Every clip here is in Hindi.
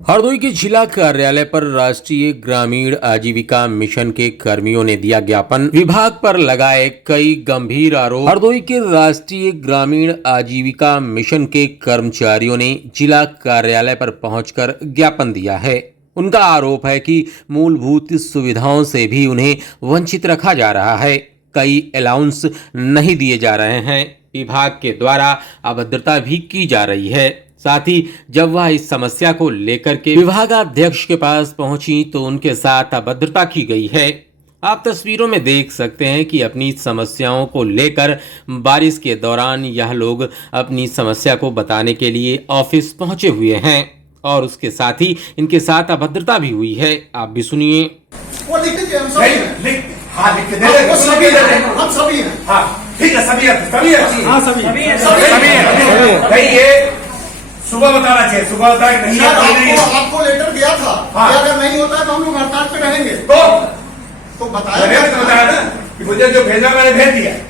हरदोई के जिला कार्यालय पर राष्ट्रीय ग्रामीण आजीविका मिशन के कर्मियों ने दिया ज्ञापन। विभाग पर लगाए कई गंभीर आरोप। हरदोई के राष्ट्रीय ग्रामीण आजीविका मिशन के कर्मचारियों ने जिला कार्यालय पर पहुंचकर ज्ञापन दिया है। उनका आरोप है कि मूलभूत सुविधाओं से भी उन्हें वंचित रखा जा रहा है। कई अलाउंस नहीं दिए जा रहे हैं। विभाग के द्वारा अभद्रता भी की जा रही है। साथ ही जब वह इस समस्या को लेकर के विभागाध्यक्ष के पास पहुंची तो उनके साथ अभद्रता की गई है। आप तस्वीरों में देख सकते हैं कि अपनी समस्याओं को लेकर बारिश के दौरान यह लोग अपनी समस्या को बताने के लिए ऑफिस पहुंचे हुए हैं और उसके साथ ही इनके साथ अभद्रता भी हुई है। आप भी सुनिए। वो लिख दीजिए, हम सभी हैं। हाँ, लिख के दे दे, वो सभी हैं, हम सभी हैं। हाँ, ठीक है, सभी हैं, सभी हैं। हाँ, सभी हैं। भाई ये सुबह बताना चाहिए, सुबह बताया नहीं है। आपको लेटर दिया था कि अगर नहीं होता है तो हम लोग हड़ताल पे रहेंगे। तो बताया ना कि मुझे जो भेजा मैंने भेज दिया है,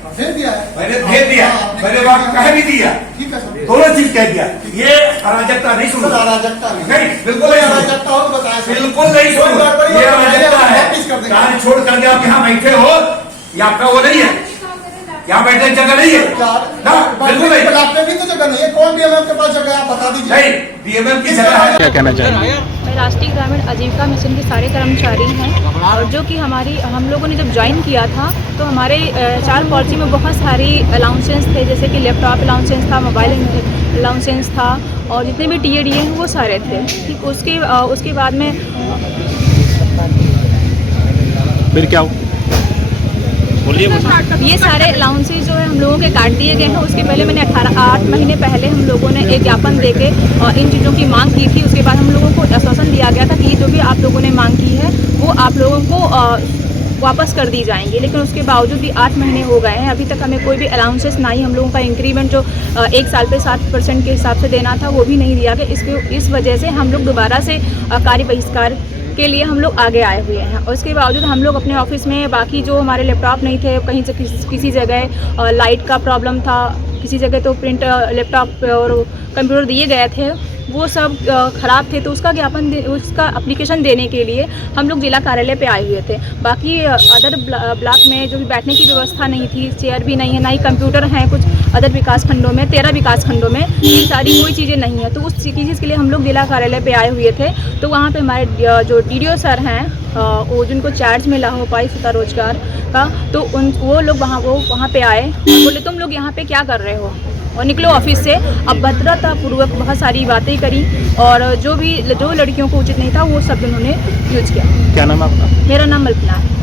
मैंने भेज दिया, मैंने वहाँ कह भी दिया, ठीक है सर, दोनों चीज कह दिया। ये अराजकता नहीं सुन, अराजकता नहीं, बिल्कुल नहीं अराजकता हो बताया, बिल्कुल नहीं सुन, ये अराजकता है। गाड़ी छोड़ करके आप यहाँ बैठे हो, ये आपका वो नहीं है, यहाँ बैठने की जगह नहीं है ना, बिल्कुल नहीं। आपने भी तो जगह नहीं है। कौन डीएमएम के पास जगह है, आप बता दीजिए। नहीं, डीएमएम की जगह है। क्या कहना चाहेंगे? मैं राष्ट्रीय ग्रामीण आजीविका मिशन के सारे कर्मचारी हैं और जो कि हम लोगों ने जब ज्वाइन किया था तो हमारे चार पॉलिसी में बहुत सारी अलाउंसेंस थे, जैसे कि लैपटॉप अलाउंसेंस था, मोबाइल अलाउंसेंस था और जितने भी टीएडीए हैं वो सारे थे। ठीक, उसके बाद में फिर क्या हो? ये सारे अलाउंसेस जो है हम लोगों के काट दिए गए हैं। उसके पहले मैंने 8 महीने पहले हम लोगों ने एक ज्ञापन देके इन चीज़ों की मांग की थी। उसके बाद हम लोगों को आश्वासन दिया गया था कि जो भी आप लोगों ने मांग की है वो आप लोगों को वापस कर दी जाएंगी। लेकिन उसके बावजूद भी 8 महीने हो गए हैं, अभी तक हमें कोई भी अलाउंसेस ना ही हम लोगों का इंक्रीमेंट जो 1 साल पे 7% के हिसाब से देना था वो भी नहीं दिया गया। इस वजह से हम लोग दोबारा से कार्य बहिष्कार के लिए हम लोग आगे आए हुए हैं। और इसके बावजूद हम लोग अपने ऑफिस में बाकी जो हमारे लैपटॉप नहीं थे, कहीं से किसी जगह लाइट का प्रॉब्लम था, किसी जगह तो प्रिंट लैपटॉप और कंप्यूटर दिए गए थे वो सब ख़राब थे, तो उसका उसका एप्लीकेशन देने के लिए हम लोग जिला कार्यालय पे आए हुए थे। बाकी अदर ब्लॉक में जो भी बैठने की व्यवस्था नहीं थी, चेयर भी नहीं है, ना ही कंप्यूटर हैं कुछ अदर विकास खंडों में, 13 विकास खंडों में ये सारी कोई चीज़ें नहीं है। तो उस चीज़ के लिए हम लोग जिला कार्यालय पे आए हुए थे। तो वहाँ पे हमारे जो डीडीओ सर हैं वो जिनको चार्ज मिला हो उपायुक्त सतत रोजगार का, तो वो लोग वहाँ पे आए, बोले तुम लोग यहाँ पे क्या कर रहे हो और निकलो ऑफिस से। अभद्रतापूर्वक बहुत सारी बातें करी और जो लड़कियों को उचित नहीं था वो सब उन्होंने यूज किया। क्या नाम है आपका? मेरा नाम अल्पना है।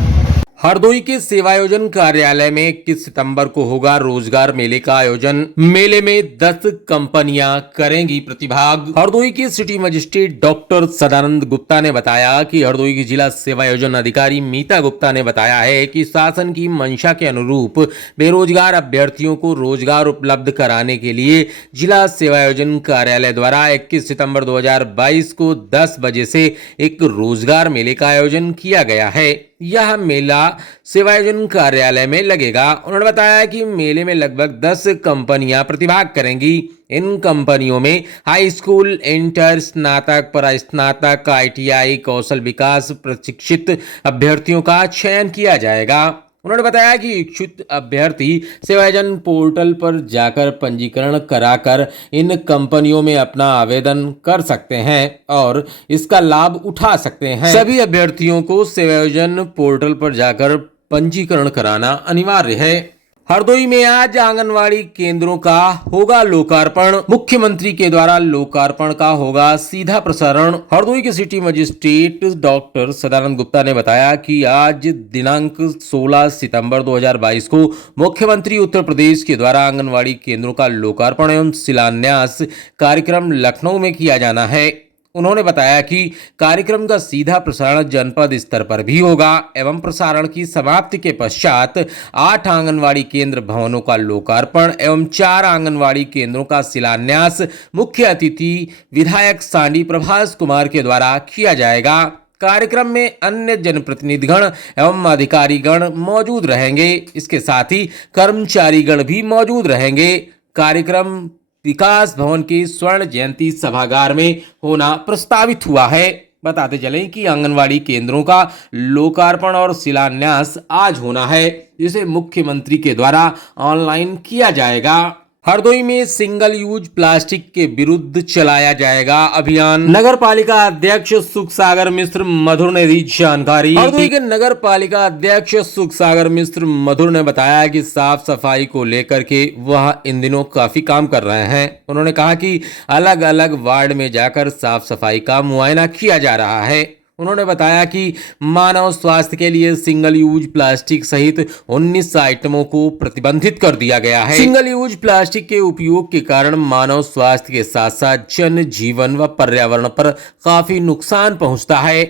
हरदोई के सेवायोजन कार्यालय में 21 सितंबर को होगा रोजगार मेले का आयोजन। मेले में 10 कंपनियां करेंगी प्रतिभाग। हरदोई के city magistrate doctor Sadanand Gupta ने बताया कि हरदोई की जिला सेवायोजन अधिकारी मीता गुप्ता ने बताया है कि शासन की मंशा के अनुरूप बेरोजगार अभ्यर्थियों को रोजगार उपलब्ध कराने के लिए जिला सेवायोजन कार्यालय द्वारा 21 सितंबर 2022 को 10 बजे से एक रोजगार मेले का आयोजन किया गया है। यह मेला सेवायोजन कार्यालय में लगेगा। उन्होंने बताया कि मेले में लगभग 10 कंपनियां प्रतिभाग करेंगी। इन कंपनियों में हाई स्कूल, इंटर, स्नातक, परास्नातक, ITI, कौशल विकास प्रशिक्षित अभ्यर्थियों का चयन किया जाएगा। उन्होंने बताया कि इच्छुक अभ्यर्थी सेवायोजन पोर्टल पर जाकर पंजीकरण कराकर इन कंपनियों में अपना आवेदन कर सकते हैं और इसका लाभ उठा सकते हैं। सभी अभ्यर्थियों को सेवायोजन पोर्टल पर जाकर पंजीकरण कराना अनिवार्य है। हरदोई में आज आंगनवाड़ी केंद्रों का होगा लोकार्पण। मुख्यमंत्री के द्वारा लोकार्पण का होगा सीधा प्रसारण। हरदोई के city magistrate doctor Sadanand Gupta ने बताया कि आज दिनांक 16 सितंबर 2022 को मुख्यमंत्री उत्तर प्रदेश के द्वारा आंगनवाड़ी केंद्रों का लोकार्पण एवं शिलान्यास कार्यक्रम लखनऊ में किया जाना है। उन्होंने बताया कि कार्यक्रम का सीधा प्रसारण जनपद स्तर पर भी होगा एवं प्रसारण की समाप्ति के पश्चात 8 आंगनवाड़ी केंद्र भवनों का लोकार्पण एवं 4 आंगनवाड़ी केंद्रों का शिलान्यास मुख्य अतिथि विधायक सांडी प्रभास कुमार के द्वारा किया जाएगा। कार्यक्रम में अन्य जनप्रतिनिधिगण एवं अधिकारीगण मौजूद रहेंगे। इसके साथ ही कर्मचारीगण भी मौजूद रहेंगे। कार्यक्रम विकास भवन के स्वर्ण जयंती सभागार में होना प्रस्तावित हुआ है। बताते चलें कि आंगनवाड़ी केंद्रों का लोकार्पण और शिलान्यास आज होना है, जिसे मुख्यमंत्री के द्वारा ऑनलाइन किया जाएगा। हरदोई में सिंगल यूज प्लास्टिक के विरुद्ध चलाया जाएगा अभियान। नगर पालिका अध्यक्ष सुख सागर मिश्र मधुर ने दी जानकारी। हरदोई के नगर पालिका अध्यक्ष सुख सागर मिश्र मधुर ने बताया कि साफ सफाई को लेकर के वह इन दिनों काफी काम कर रहे हैं। उन्होंने कहा कि अलग अलग वार्ड में जाकर साफ सफाई का मुआयना किया जा रहा है। उन्होंने बताया कि मानव स्वास्थ्य के लिए सिंगल यूज प्लास्टिक सहित 19 आइटमों को प्रतिबंधित कर दिया गया है। सिंगल यूज प्लास्टिक के उपयोग के कारण मानव स्वास्थ्य के साथ साथ जन जीवन व पर्यावरण पर काफी नुकसान पहुंचता है।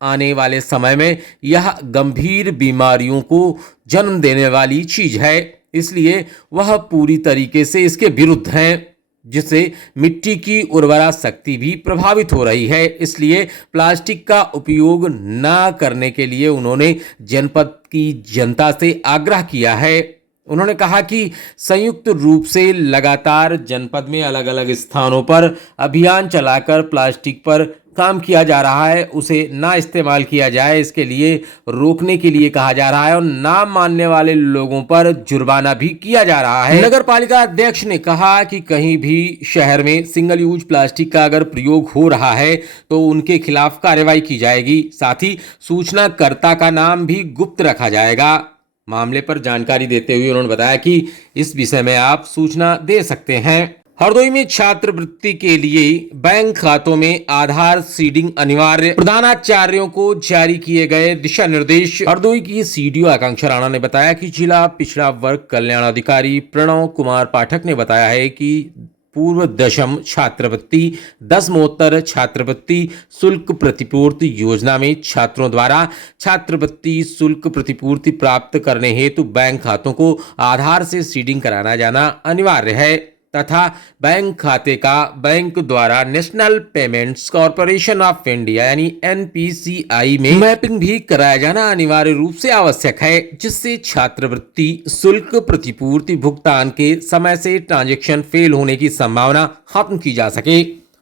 आने वाले समय में यह गंभीर बीमारियों को जन्म देने वाली चीज है, इसलिए वह पूरी तरीके से इसके विरुद्ध हैं, जिससे मिट्टी की उर्वरा शक्ति भी प्रभावित हो रही है। इसलिए प्लास्टिक का उपयोग न करने के लिए उन्होंने जनपद की जनता से आग्रह किया है। उन्होंने कहा कि संयुक्त रूप से लगातार जनपद में अलग अलग स्थानों पर अभियान चलाकर प्लास्टिक पर काम किया जा रहा है, उसे ना इस्तेमाल किया जाए, इसके लिए रोकने के लिए कहा जा रहा है और ना मानने वाले लोगों पर जुर्माना भी किया जा रहा है। नगर पालिका अध्यक्ष ने कहा कि कहीं भी शहर में सिंगल यूज प्लास्टिक का अगर प्रयोग हो रहा है तो उनके खिलाफ कार्रवाई की जाएगी। साथ ही सूचनाकर्ता का नाम भी गुप्त रखा जाएगा। मामले पर जानकारी देते हुए उन्होंने बताया कि इस विषय में आप सूचना दे सकते हैं। हरदोई में छात्रवृत्ति के लिए बैंक खातों में आधार सीडिंग अनिवार्य, प्रधानाचार्यों को जारी किए गए दिशा निर्देश। हरदोई की सीडीओ आकांक्षा राणा ने बताया कि जिला पिछड़ा वर्ग कल्याण अधिकारी प्रणव कुमार पाठक ने बताया है कि पूर्व दशम छात्रवृत्ति, दसमोत्तर छात्रवृत्ति शुल्क प्रतिपूर्ति योजना में छात्रों द्वारा छात्रवृत्ति शुल्क प्रतिपूर्ति प्राप्त करने हेतु बैंक खातों को आधार से सीडिंग कराना जाना अनिवार्य है तथा बैंक खाते का बैंक द्वारा national payments corporation of India यानी NPCI में मैपिंग भी कराया जाना अनिवार्य रूप से आवश्यक है, जिससे छात्रवृत्ति शुल्क प्रतिपूर्ति भुगतान के समय से ट्रांजैक्शन फेल होने की संभावना खत्म की जा सके।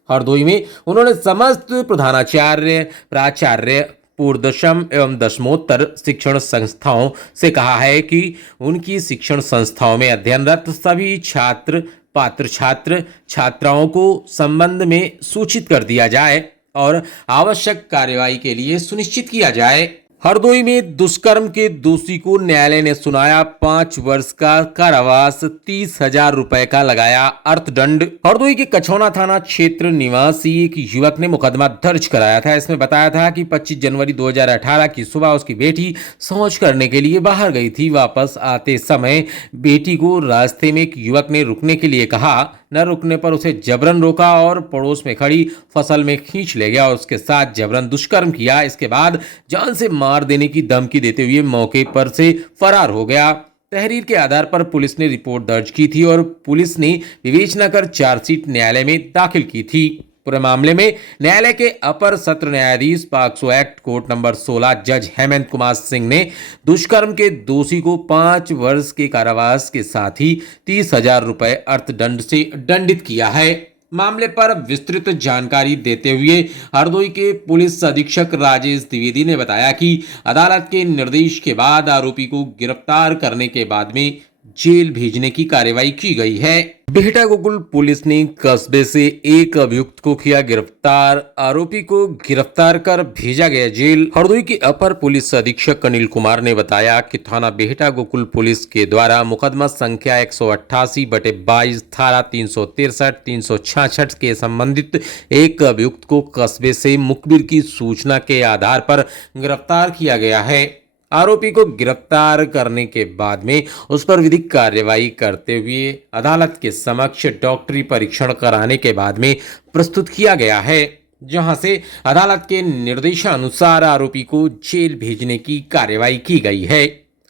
हरदोई में उन्होंने समस्त प्रधानाचार्य, प्राचार्य, पूर्व दशम एवं दशमोत्तर शिक्षण संस्थाओं से कहा है कि उनकी शिक्षण संस्थाओं में अध्ययनरत सभी छात्र, पात्र छात्र, छात्राओं को संबंध में सूचित कर दिया जाए और आवश्यक कार्यवाही के लिए सुनिश्चित किया जाए। हरदोई में दुष्कर्म के दोषी को न्यायालय ने सुनाया 5 वर्ष का कारावास, 30,000 रुपए का लगाया अर्थदंड। हरदोई के कछौना थाना क्षेत्र निवासी एक युवक ने मुकदमा दर्ज कराया था। इसमें बताया था कि 25 जनवरी 2018 की सुबह उसकी बेटी शौच करने के लिए बाहर गई थी। वापस आते समय बेटी को रास्ते में एक युवक ने रुकने के लिए कहा। न रुकने पर उसे जबरन रोका और पड़ोस में खड़ी फसल में खींच ले गया और उसके साथ जबरन दुष्कर्म किया। इसके बाद जान से मार देने की धमकी देते हुए मौके पर से फरार हो गया। तहरीर के आधार पर पुलिस ने रिपोर्ट दर्ज की थी और पुलिस ने विवेचना कर चार्जशीट न्यायालय में दाखिल की थी। पूरे मामले में न्यायालय के अपर सत्र न्यायाधीश पॉक्सो एक्ट कोर्ट नंबर 16 जज हेमंत कुमार सिंह ने दुष्कर्म के दोषी को 5 वर्ष के कारावास के साथ ही 30,000 रुपए अर्थदंड से दंडित किया है। मामले पर विस्तृत जानकारी देते हुए हरदोई के पुलिस अधीक्षक राजेश द्विवेदी ने बताया कि अदालत के निर्देश के बाद आरोपी को गिरफ्तार करने के बाद में जेल भेजने की कार्रवाई की गई है। बेहटा गोकुल पुलिस ने कस्बे से एक अभियुक्त को किया गिरफ्तार, आरोपी को गिरफ्तार कर भेजा गया जेल। हरदोई के अपर पुलिस अधीक्षक अनिल कुमार ने बताया कि थाना बेहटा गोकुल पुलिस के द्वारा मुकदमा संख्या 188/22 धारा 363, 366 के संबंधित एक अभियुक्त को कस्बे से मुखबिर की सूचना के आधार पर गिरफ्तार किया गया है। आरोपी को गिरफ्तार करने के बाद में उस पर विधिक कार्यवाही करते हुए अदालत के समक्ष डॉक्टरी परीक्षण कराने के बाद में प्रस्तुत किया गया है, जहां से अदालत के निर्देशानुसार आरोपी को जेल भेजने की कार्यवाही की गई है।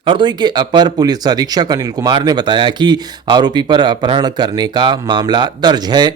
हरदोई के अपर पुलिस अधीक्षक अनिल कुमार ने बताया कि आरोपी पर अपहरण करने का मामला दर्ज है।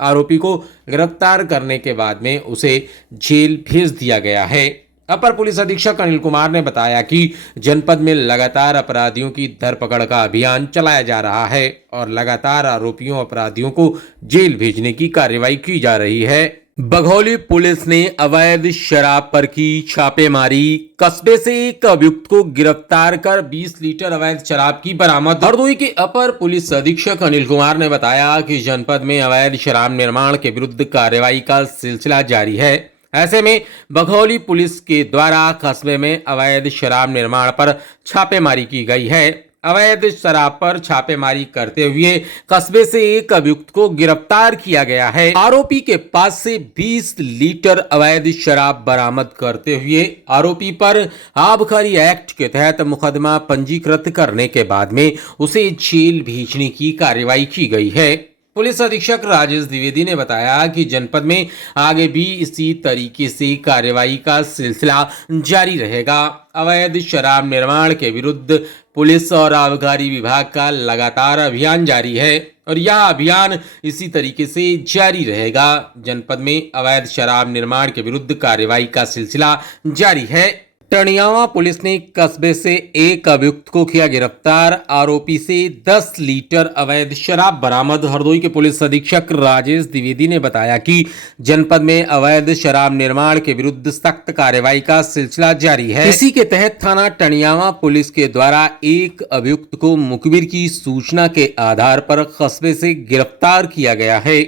आरोपी को गिरफ्तार करने के बाद में उसे जेल भेज दिया गया है। अपर पुलिस अधीक्षक अनिल कुमार ने बताया कि जनपद में लगातार अपराधियों की धरपकड़ का अभियान चलाया जा रहा है और लगातार आरोपियों अपराधियों को जेल भेजने की कार्रवाई की जा रही है। बघौली पुलिस ने अवैध शराब पर की छापेमारी, कस्बे से एक अभियुक्त को गिरफ्तार कर 20 लीटर अवैध शराब की बरामद। हरदोई के अपर पुलिस अधीक्षक अनिल कुमार ने बताया कि जनपद में अवैध शराब निर्माण के विरुद्ध कार्रवाई का सिलसिला जारी है। ऐसे में बघौली पुलिस के द्वारा कस्बे में अवैध शराब निर्माण पर छापेमारी की गई है। अवैध शराब पर छापेमारी करते हुए कस्बे से एक अभियुक्त को गिरफ्तार किया गया है। आरोपी के पास से 20 लीटर अवैध शराब बरामद करते हुए आरोपी पर आबकारी एक्ट के तहत मुकदमा पंजीकृत करने के बाद में उसे जेल भेजने की कार्रवाई की गई है। पुलिस अधीक्षक राजेश द्विवेदी ने बताया कि जनपद में आगे भी इसी तरीके से कार्रवाई का सिलसिला जारी रहेगा। अवैध शराब निर्माण के विरुद्ध पुलिस और आबकारी विभाग का लगातार अभियान जारी है और यह अभियान इसी तरीके से जारी रहेगा। जनपद में अवैध शराब निर्माण के विरुद्ध कार्रवाई का सिलसिला जारी है। टणियावा पुलिस ने कस्बे से एक अभियुक्त को किया गिरफ्तार, आरोपी से 10 लीटर अवैध शराब बरामद। हरदोई के पुलिस अधीक्षक राजेश द्विवेदी ने बताया कि जनपद में अवैध शराब निर्माण के विरुद्ध सख्त कार्रवाई का सिलसिला जारी है। इसी के तहत थाना टणियावा पुलिस के द्वारा एक अभियुक्त को मुखबिर की सूचना के आधार पर कस्बे से गिरफ्तार किया गया है।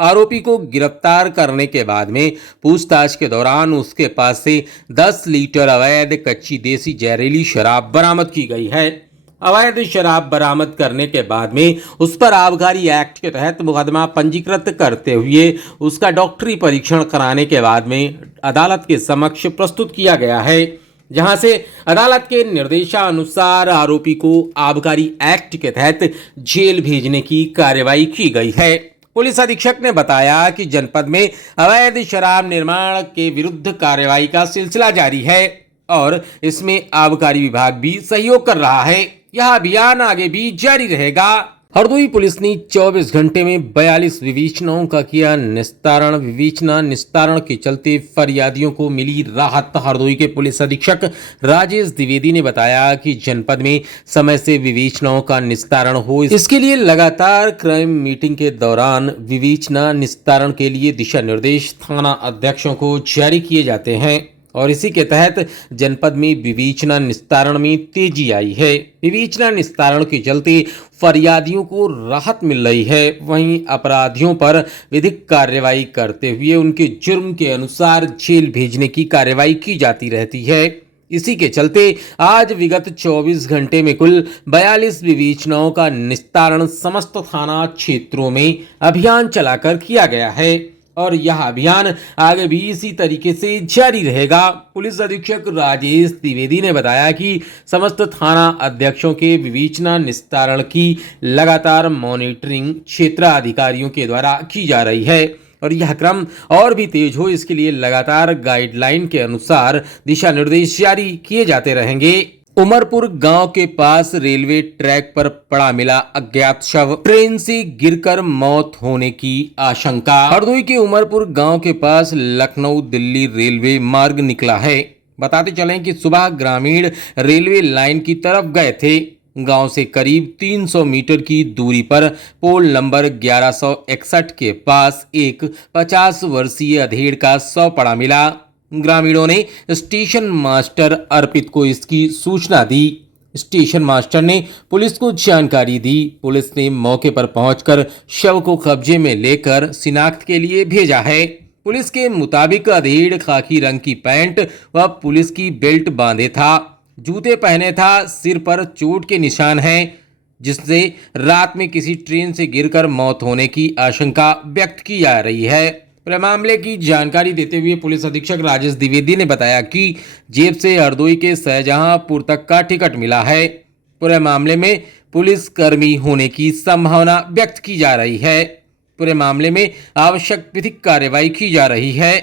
आरोपी को गिरफ्तार करने के बाद में पूछताछ के दौरान उसके पास से 10 लीटर अवैध कच्ची देसी जहरीली शराब बरामद की गई है। अवैध शराब बरामद करने के बाद में उस पर आबकारी एक्ट के तहत मुकदमा पंजीकृत करते हुए उसका डॉक्टरी परीक्षण कराने के बाद में अदालत के समक्ष प्रस्तुत किया गया है, जहां से अदालत के निर्देशानुसार आरोपी को आबकारी एक्ट के तहत जेल भेजने की कार्रवाई की गई है। पुलिस अधीक्षक ने बताया कि जनपद में अवैध शराब निर्माण के विरुद्ध कार्रवाई का सिलसिला जारी है और इसमें आबकारी विभाग भी सहयोग कर रहा है। यह अभियान आगे भी जारी रहेगा। हरदोई पुलिस ने 24 घंटे में 42 विवेचनाओं का किया निस्तारण। विवेचना निस्तारण के चलते फरियादियों को मिली राहत। हरदोई के पुलिस अधीक्षक राजेश द्विवेदी ने बताया कि जनपद में समय से विवेचनाओं का निस्तारण हो, इसके लिए लगातार क्राइम मीटिंग के दौरान विवेचना निस्तारण के लिए दिशा निर्देश थाना अध्यक्षों को जारी किए जाते हैं और इसी के तहत जनपद में विवेचना निस्तारण में तेजी आई है। विवेचना निस्तारण के चलते फरियादियों को राहत मिल रही है। वहीं अपराधियों पर विधिक कार्रवाई करते हुए उनके जुर्म के अनुसार जेल भेजने की कार्रवाई की जाती रहती है। इसी के चलते आज विगत 24 घंटे में कुल 42 विवेचनाओं का निस्तारण समस्त थाना क्षेत्रों में अभियान चलाकर किया गया है और यह अभियान आगे भी इसी तरीके से जारी रहेगा। पुलिस अधीक्षक राजेश द्विवेदी ने बताया कि समस्त थाना अध्यक्षों के विवेचना निस्तारण की लगातार मॉनिटरिंग क्षेत्राधिकारियों के द्वारा की जा रही है और यह क्रम और भी तेज हो, इसके लिए लगातार गाइडलाइन के अनुसार दिशा निर्देश जारी किए जाते रहेंगे। उमरपुर गांव के पास रेलवे ट्रैक पर पड़ा मिला अज्ञात शव, ट्रेन से गिरकर मौत होने की आशंका। हरदोई के उमरपुर गांव के पास लखनऊ दिल्ली रेलवे मार्ग निकला है। बताते चलें कि सुबह ग्रामीण रेलवे लाइन की तरफ गए थे। गांव से करीब 300 मीटर की दूरी पर पोल नंबर 1161 के पास एक 50 वर्षीय अधेड़ का शव पड़ा मिला। ग्रामीणों ने स्टेशन मास्टर अर्पित को इसकी सूचना दी। स्टेशन मास्टर ने पुलिस को जानकारी दी। पुलिस ने मौके पर पहुंचकर शव को कब्जे में लेकर शिनाख्त के लिए भेजा है। पुलिस के मुताबिक अधेड़ खाकी रंग की पैंट व पुलिस की बेल्ट बांधे था, जूते पहने था, सिर पर चोट के निशान हैं, जिससे रात में किसी ट्रेन से गिरकर मौत होने की आशंका व्यक्त की जा रही है। पूरे मामले की जानकारी देते हुए पुलिस अधीक्षक राजेश द्विवेदी ने बताया कि जेब से हरदोई के शाहजहांपुर तक का टिकट मिला है। पूरे मामले में पुलिस कर्मी होने की संभावना व्यक्त की जा रही है। पूरे मामले में आवश्यक विधिक कार्रवाई की जा रही है।